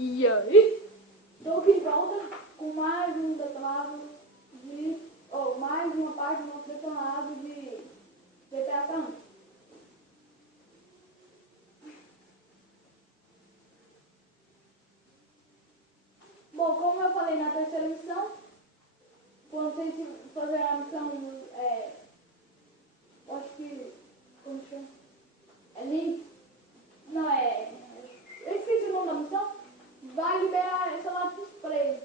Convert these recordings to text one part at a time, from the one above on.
E aí? Estou aqui de volta com mais um detonado de... mais uma parte do nosso detonado de GTA San Andreas. Bom, como eu falei na terceira missão, quando vocês fazerem a missão, acho que... como chama? É Link? Não, eu esqueci o nome da missão. Vai liberar essa lata de spray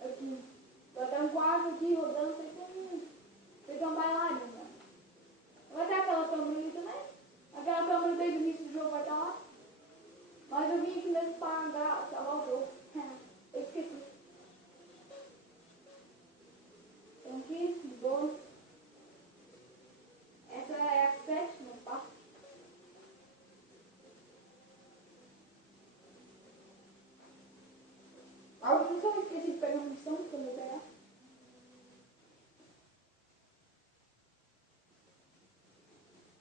aqui. Vai ter um quarto aqui rodando, feito uma bailarina. Vai ter aquela câmera ali também. Aquela câmera desde o início do jogo vai estar lá. Mas eu vim aqui mesmo para salvar o jogo. Eu esqueci. Então aqui, de boa. Essa é a sétima parte. Alguma missão eu esqueci de pegar uma missão que eu vou pegar.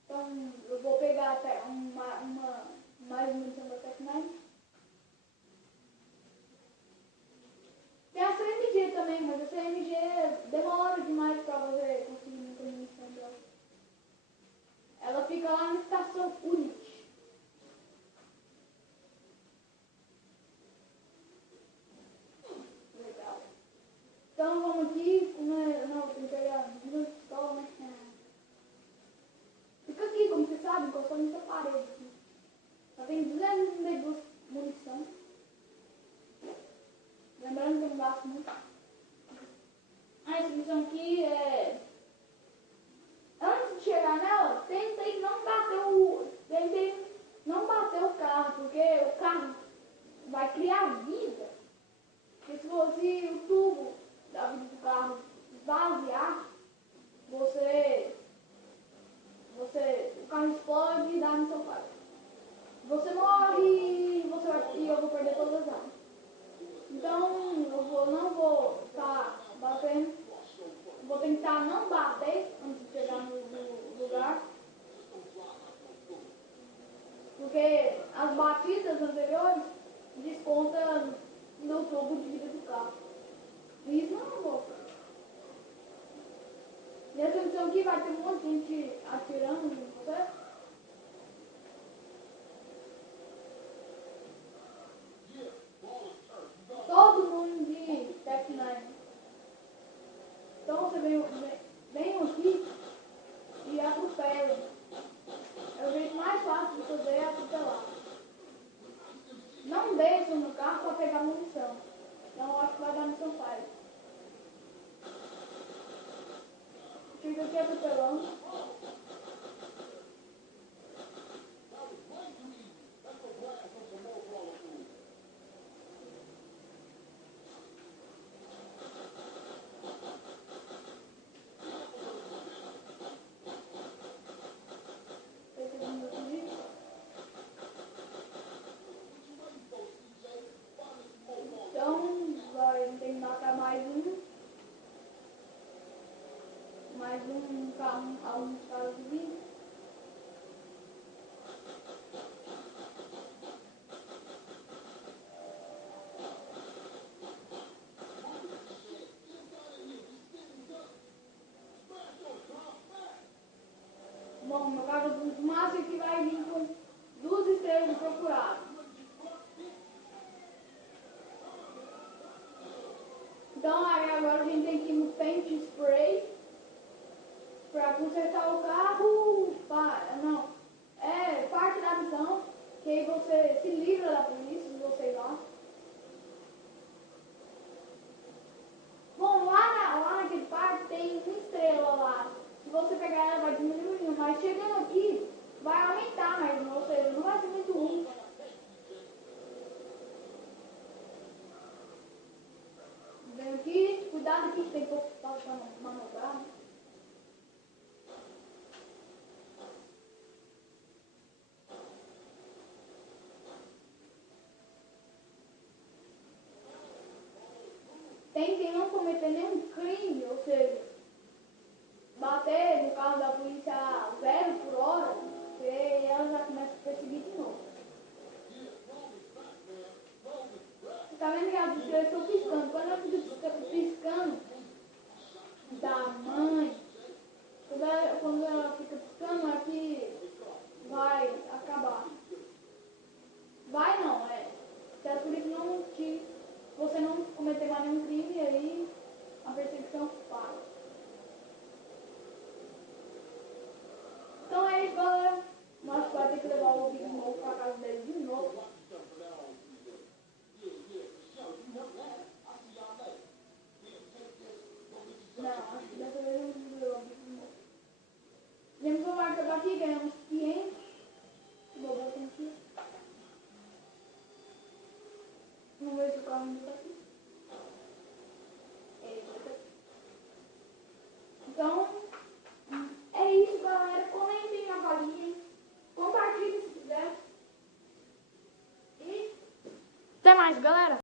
Então eu vou pegar até mais uma missão da Tech9. Tem a CMG também, mas a CMG demora demais pra você conseguir muita munição dela. Ela fica lá na estação Unity. Legal. Então vamos aqui, não, tem que pegar duas pistolas, né? Fica aqui, como vocês sabem, encostando nessa parede aqui. Só tem 232 munição. Lembrando que eu não gasto muito. Essa missão aqui é... Antes de chegar nela, tentei não bater o carro, porque o carro vai criar vida. Porque se o tubo da vida do carro esvaziar, o carro explode e dá no seu pai. Você morre e eu vou perder todas as armas. Então eu não vou estar batendo. Vou tentar não bater antes de chegar no lugar. Porque as batidas anteriores descontam no tubo de vida do carro. E isso não vou. Nessa missão aqui vai ter um monte de gente atirando em você. Todo mundo de Tech9. Então você vem aqui e atropela. É o jeito mais fácil de fazer atropelar. Não deixa no carro para pegar munição. Então eu acho que vai dar missão fácil. Fica aqui atropelando. Tem que matar mais um carro, alguns carros de vida. Bom, meu carro de fumaça aqui vai vir com 2 estrelas de procurado. Então agora a gente tem que ir no Paint Spray para consertar o carro. Não, é parte da missão, que aí você se livra da polícia se você ir lá. Bom, lá naquele parque tem uma estrela lá. Se você pegar ela vai diminuindo, mas chegando aqui vai aumentar mais, ou seja, não vai ser muito ruim. Vem aqui, cuidado aqui que tem pouco espaço para manobrar. Tentem não cometer nenhum crime, ou seja, bater no carro da polícia a 0 por hora, porque ela já começa a perseguir de novo. porque eu estou piscando. Quando eu fico piscando da mãe, quando ela fica piscando, é que vai acabar. Vai não, se a polícia não você não cometer mais nenhum crime, aí a perseguição para. Então é isso, galera. Nós vai ter que levar o Big Smoke pra casa dele de novo. Não, acho que dessa vez eu não vou levar o Big Smoke. Lembra que eu marquei aqui, ganhamos 500. Vou botar aqui. Vamos ver se o carro ainda tá aqui. Então, é isso, galera. Comentem na valinha. Compartilhem se quiser. E até mais, galera.